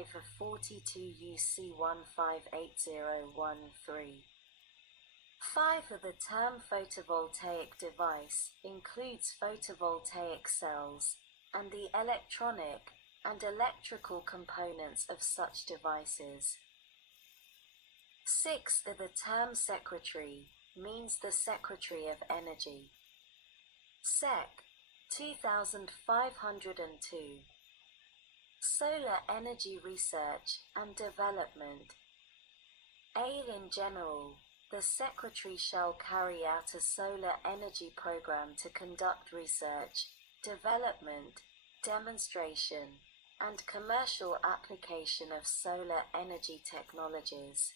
5 of 42 UC 158013. 5. The term photovoltaic device includes photovoltaic cells, and the electronic and electrical components of such devices. 6. The term secretary means the Secretary of Energy. Sec. 2502. Solar energy research and development. A. In general, the Secretary shall carry out a solar energy program to conduct research, development, demonstration, and commercial application of solar energy technologies.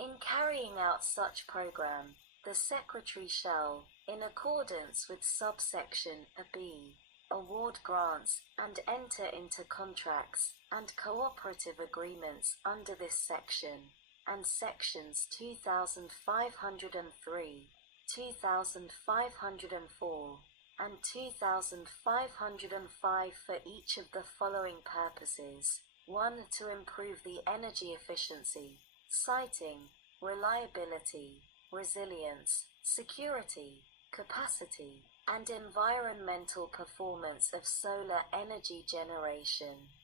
In carrying out such program, the Secretary shall, in accordance with subsection B, award grants and enter into contracts and cooperative agreements under this section, and sections 2503, 2504, and 2505 for each of the following purposes. 1. To improve the energy efficiency, siting, reliability, resilience, security, capacity, and environmental performance of solar energy generation.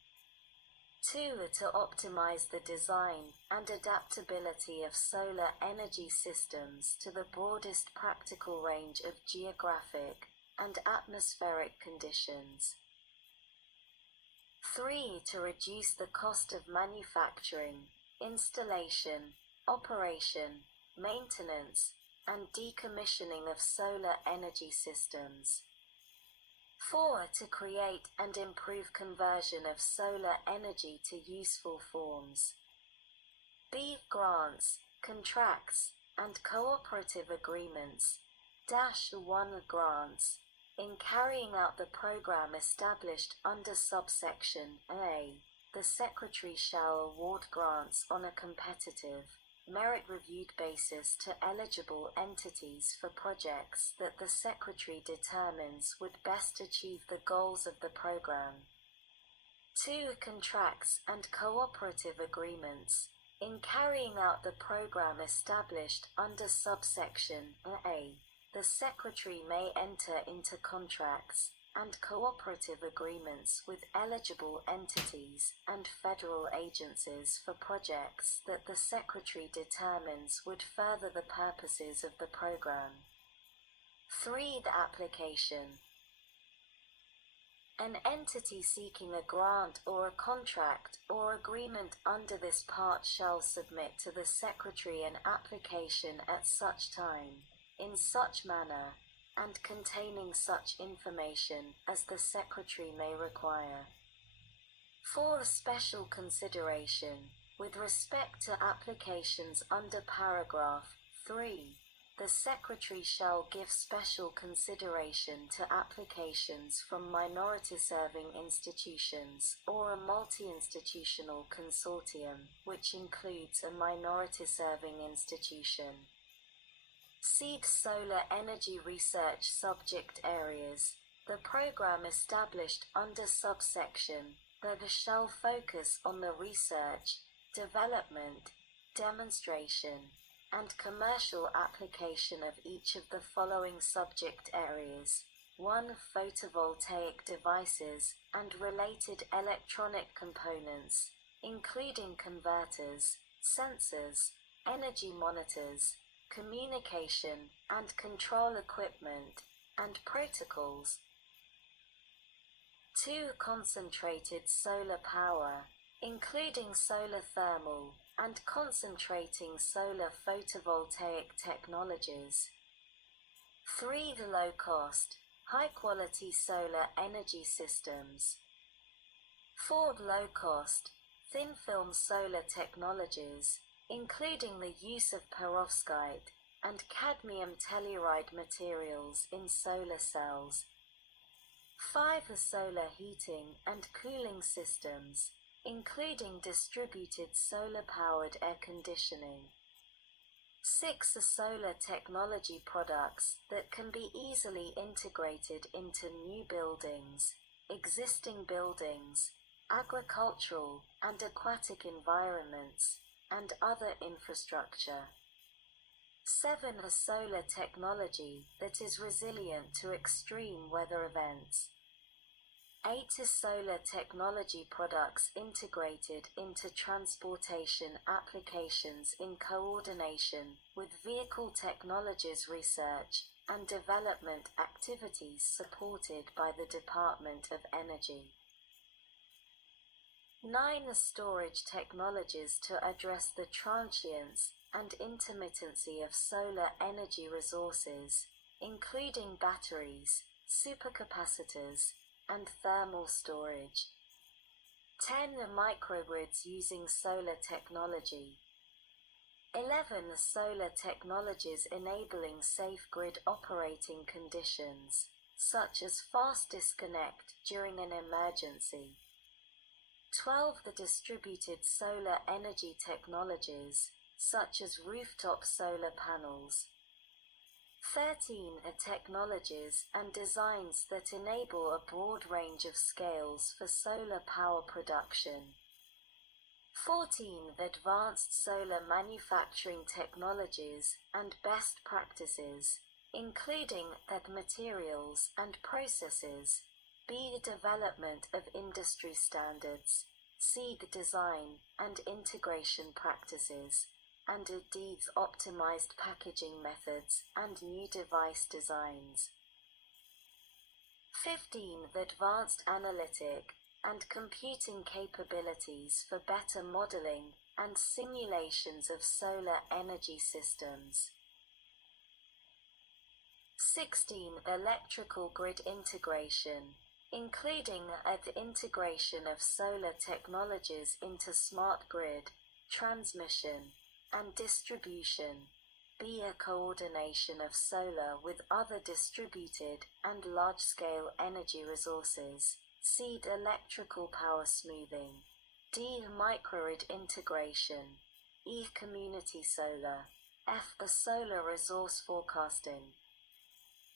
2. To optimize the design and adaptability of solar energy systems to the broadest practical range of geographic and atmospheric conditions. 3. To reduce the cost of manufacturing, installation, operation, maintenance, and decommissioning of solar energy systems. 4. To create and improve conversion of solar energy to useful forms. B. Grants, contracts, and cooperative agreements. 1. Grants. In carrying out the program established under subsection A, the Secretary shall award grants on a competitive, merit-reviewed basis to eligible entities for projects that the Secretary determines would best achieve the goals of the program. 2. Contracts and cooperative agreements. In carrying out the program established under subsection A, the Secretary may enter into contracts and cooperative agreements with eligible entities and federal agencies for projects that the Secretary determines would further the purposes of the program. 3. The application. An entity seeking a grant or a contract or agreement under this part shall submit to the Secretary an application at such time, in such manner, and containing such information as the Secretary may require. 4. Special consideration. With respect to applications under paragraph 3, the Secretary shall give special consideration to applications from minority-serving institutions or a multi-institutional consortium, which includes a minority-serving institution. Seed solar energy research subject areas. The program established under subsection B shall focus on the research, development, demonstration, and commercial application of each of the following subject areas. 1. Photovoltaic devices and related electronic components, including converters, sensors, energy monitors, communication and control equipment, and protocols. 2. Concentrated solar power, including solar thermal and concentrating solar photovoltaic technologies. 3. The low-cost, high-quality solar energy systems. 4. Low-cost, thin-film solar technologies, including the use of perovskite and cadmium telluride materials in solar cells. 5. The solar heating and cooling systems, including distributed solar-powered air conditioning. 6. The solar technology products that can be easily integrated into new buildings, existing buildings, agricultural and aquatic environments, and other infrastructure. 7. A solar technology that is resilient to extreme weather events. 8. A solar technology products integrated into transportation applications in coordination with vehicle technologies research and development activities supported by the Department of Energy. 9. Storage technologies to address the transience and intermittency of solar energy resources, including batteries, supercapacitors, and thermal storage. 10. Microgrids using solar technology. 11. Solar technologies enabling safe grid operating conditions, such as fast disconnect during an emergency. 12. The distributed solar energy technologies, such as rooftop solar panels. 13. Technologies and designs that enable a broad range of scales for solar power production. 14. Advanced solar manufacturing technologies and best practices, including that materials and processes. B. Development of industry standards. C. Design and integration practices. And D. Optimized packaging methods and new device designs. 15. Advanced analytic and computing capabilities for better modeling and simulations of solar energy systems. 16. Electrical grid integration, including the integration of solar technologies into smart grid, transmission, and distribution. B. A coordination of solar with other distributed and large-scale energy resources. C. Electrical power smoothing. D. Microgrid integration. E. Community solar. F. The solar resource forecasting.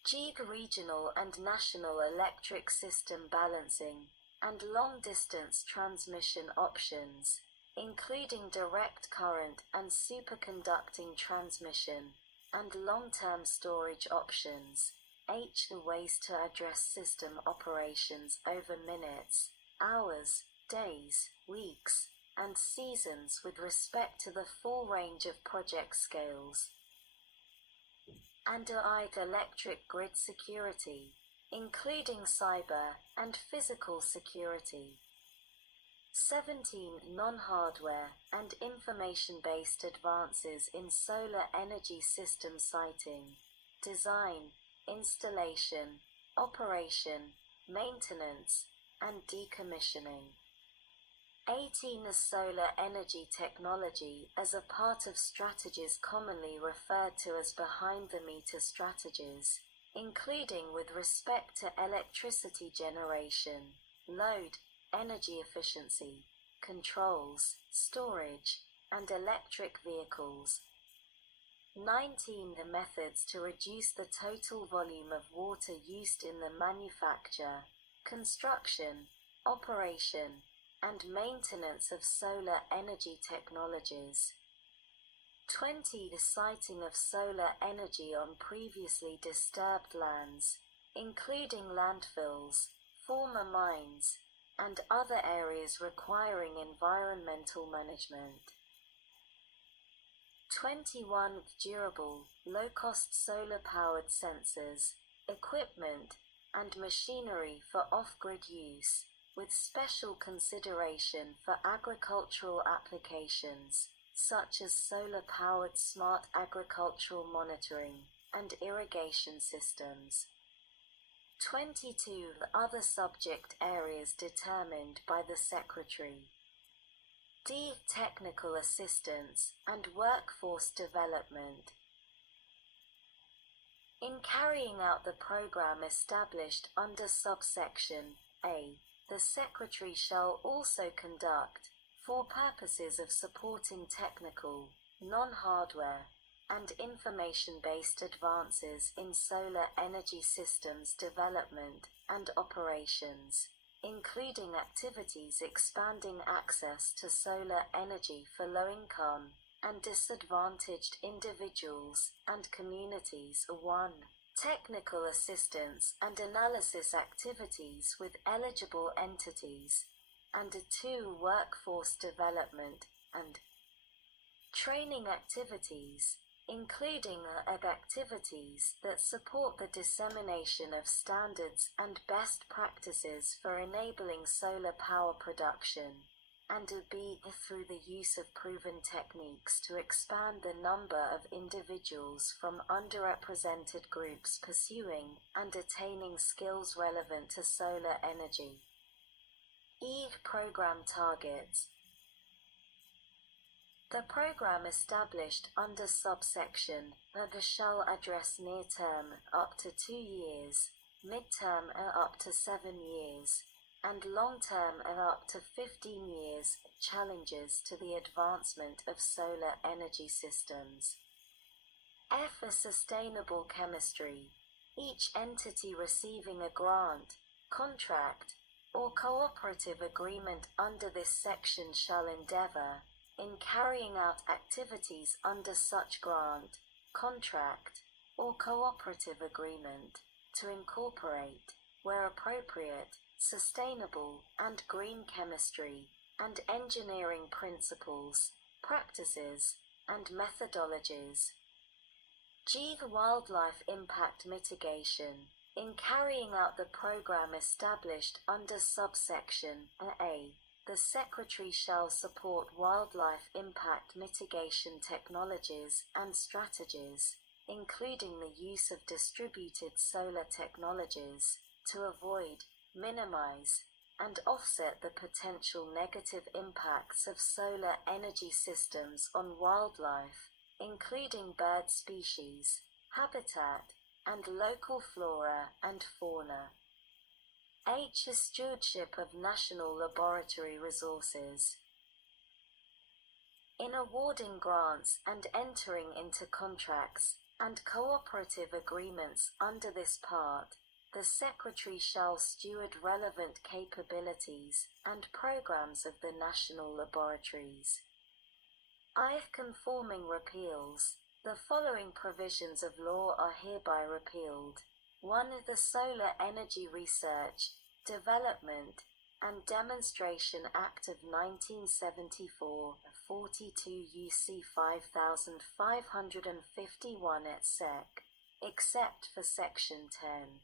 G. Regional and national electric system balancing and long-distance transmission options, including direct current and superconducting transmission, and long-term storage options. H. The ways to address system operations over minutes, hours, days, weeks, and seasons with respect to the full range of project scales. And I. Electric grid security, including cyber and physical security. 17. Non-hardware and information-based advances in solar energy system siting, design, installation, operation, maintenance, and decommissioning. 18. Solar energy technology as a part of strategies commonly referred to as behind-the-meter strategies, including with respect to electricity generation, load, energy efficiency, controls, storage, and electric vehicles. 19. The methods to reduce the total volume of water used in the manufacture, construction, operation, and maintenance of solar energy technologies. 20. The siting of solar energy on previously disturbed lands, including landfills, former mines, and other areas requiring environmental management. 21. Durable, low-cost solar-powered sensors, equipment, and machinery for off-grid use, with special consideration for agricultural applications, such as solar-powered smart agricultural monitoring and irrigation systems. 22. Other subject areas determined by the Secretary. D. Technical assistance and workforce development. In carrying out the program established under subsection A, the Secretary shall also conduct, for purposes of supporting technical, non-hardware, and information-based advances in solar energy systems development and operations, including activities expanding access to solar energy for low-income and disadvantaged individuals and communities. 1. Technical assistance and analysis activities with eligible entities, and 2. Workforce development and training activities, including activities that support the dissemination of standards and best practices for enabling solar power production, and B. Through the use of proven techniques to expand the number of individuals from underrepresented groups pursuing and attaining skills relevant to solar energy. Program targets. The program established under subsection shall address near-term up to 2 years, mid-term up to 7 years, and long-term up to 15 years challenges to the advancement of solar energy systems. Sustainable chemistry. Each entity receiving a grant, contract, or cooperative agreement under this section shall endeavor, in carrying out activities under such grant, contract, or cooperative agreement, to incorporate, where appropriate, sustainable and green chemistry and engineering principles, practices, and methodologies. Wildlife impact mitigation. In carrying out the program established under subsection A, the Secretary shall support wildlife impact mitigation technologies and strategies, including the use of distributed solar technologies, to avoid, minimize, and offset the potential negative impacts of solar energy systems on wildlife, including bird species, habitat, and local flora and fauna. Stewardship of national laboratory resources. In awarding grants and entering into contracts and cooperative agreements under this part, the Secretary shall steward relevant capabilities and programs of the national laboratories. Conforming repeals. The following provisions of law are hereby repealed. 1. The Solar Energy Research, Development, and Demonstration Act of 1974, 42 U.C. 5551 et seq., except for Section 10.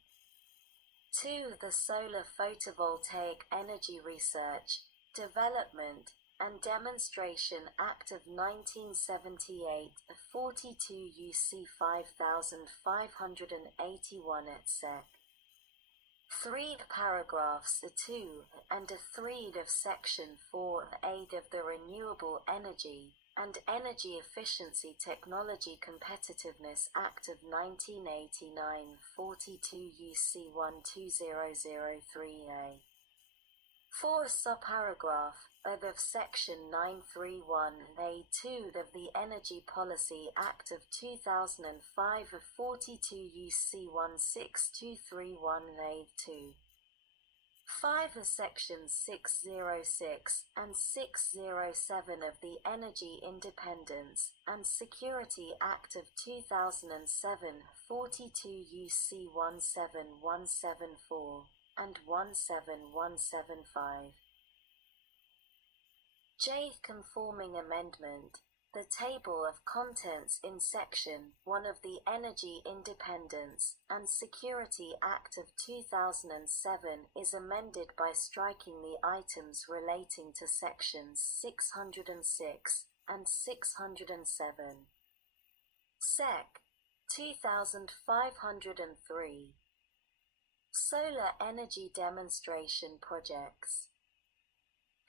2. The Solar Photovoltaic Energy Research, Development, and Demonstration Act of 1978, 42 U.C. 5581 et seq. 3. Paragraphs 2 and 3 of Section 4(a) of the Renewable Energy and Energy Efficiency Technology Competitiveness Act of 1989, 42 U.C. 12003a. 4. Subparagraph of Section 931(a)(2) of the Energy Policy Act of 2005, 42 U.C. 16231a(2). 5. Sections 606 and 607 of the Energy Independence and Security Act of 2007, 42 U.C. 17174 and 17175. Conforming amendment. The table of contents in Section 1 of the Energy Independence and Security Act of 2007 is amended by striking the items relating to Sections 606 and 607. Sec. 2503. Solar Energy Demonstration Projects.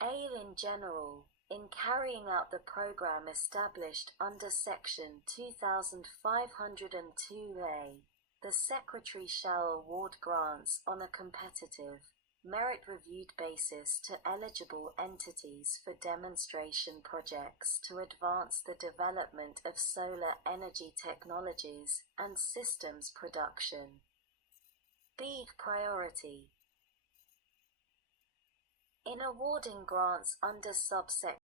In general, in carrying out the program established under Section 2502A, the Secretary shall award grants on a competitive, merit-reviewed basis to eligible entities for demonstration projects to advance the development of solar energy technologies and systems production. Priority. In awarding grants under subsection